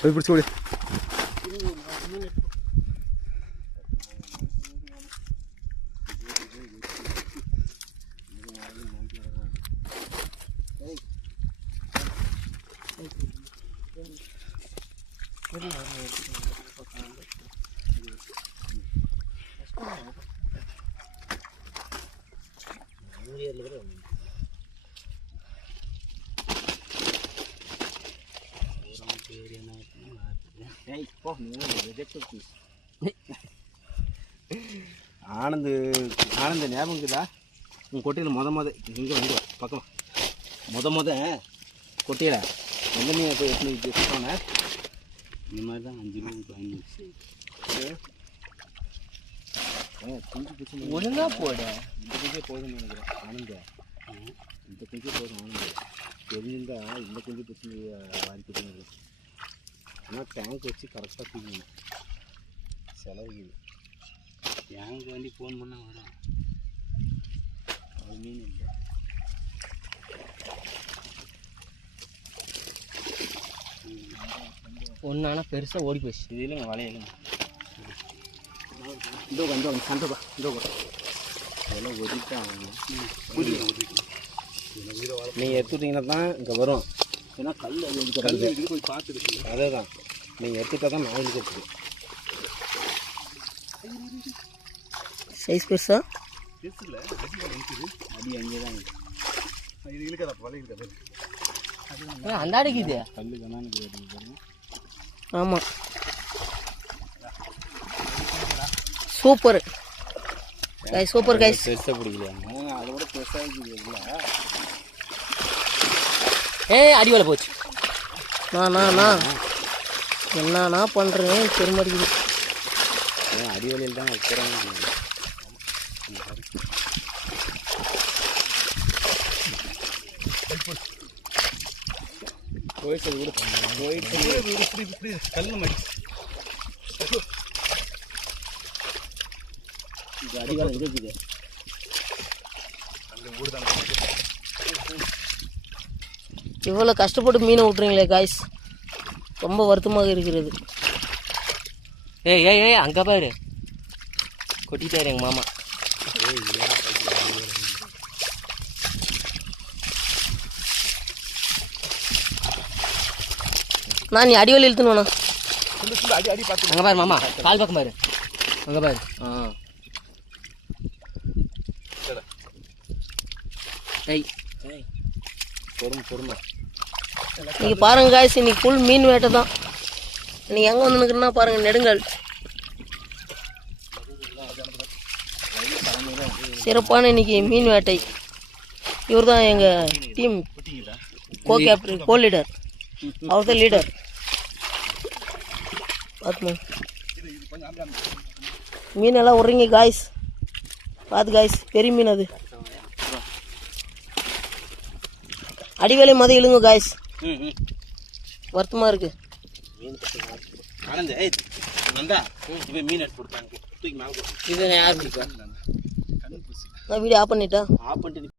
போய் பிடிச்சி ஓடி. ஆனந்த ஞாபகம் இருக்குதா? உங்கள் கொட்டையில் இங்கே வந்து பக்கம் கொட்டையில் எங்கே நீ போய் எப்படி சுத்தோன்னே இந்த மாதிரி தான் 5 ரூபாய்க்கு வாங்கிடுச்சு. ஒழுங்கா போட இந்த குஞ்சே போதும்னு நினைக்கிறேன். ஆனந்த இந்த குஞ்சே போதும். ஆனந்த தெரிஞ்சிருந்தா இந்த குஞ்சு பிரச்சனை வாங்கிக்கிட்டு. ஆனால் டேங்க் வச்சு கரெக்டாக தூக்கணும். செலவு டேங்க் வண்டி ஃபோன் பண்ணால் வரும். அது மீன் இல்லை. ஒன்றானா பெருசாக ஓடி போச்சு. இது இல்லைங்க வலையிலுங்க. இதோ சண்டைப்பா இதோ இதெல்லாம் ஒதுக்கிட்டான். நீங்கள் எடுத்துட்டிங்கன்னா தான் இங்கே வரும். ஏன்னா கல் அது போய் பார்த்துருக்கு. அதே தான் நீங்கள் எடுத்துட்டா தான் நான் எடுத்துருக்கு. சைஸ் பெருசா பெருசில்ல அடி அங்கே தான் இது இழுக்காத வலை இருக்காது. அந்த அடிக்குது கல் கண்ணான்னு. ஆமாம் சூப்பர் கைஸ், சூப்பர் கைஸ். பெருசாக பிடிக்கலையா? அதை விட பெருசாக இருக்குது. அடி வேலை போச்சு. நான் என்னண்ணா பண்ணுறேன் பெருமடிக்குது. அடி வேலையில் தான் வைக்கிறாங்க. போயிட்டு கல் மாடி அடிக்காலம் இருக்குது. இவ்வளோ கஷ்டப்பட்டு மீனை விட்டுறீங்களே காய்ஸ், ரொம்ப வருத்தமாக இருக்கிறது. ஏய் அங்கே பாரு கொட்டிட்டாரு எங்கள் மாமா. நான் நீ அடிவலி இழுத்துணுண்ணா. அங்கே பாரு மாமா, கால் பக்கம் பாரு, அங்கே பாரு. பொறுமை. இன்னைக்கு பாருங்க காய்ஸ், இன்னைக்கு ஃபுல் மீன் வேட்டை தான். இன்னைக்கு எங்கே வந்து நிற்கிறேன்னா பாருங்க, நெடுங்கல். சிறப்பான இன்னைக்கு மீன் வேட்டை. இவர் தான் எங்கள் டீம் கேப்டன், கோ லீடர். அவர் தான் லீடர். பார்த்து மீனெல்லாம் விட்றீங்க காய்ஸ், பார்த்து காய்ஸ், பெரிய மீன் அது. அடிவேலை மத இழுங்க காய்ஸ், வருத்தமாக இருக்கு. மீன் இது யார் நான் வீடியோ ஆஃப் பண்ணிட்டேன்.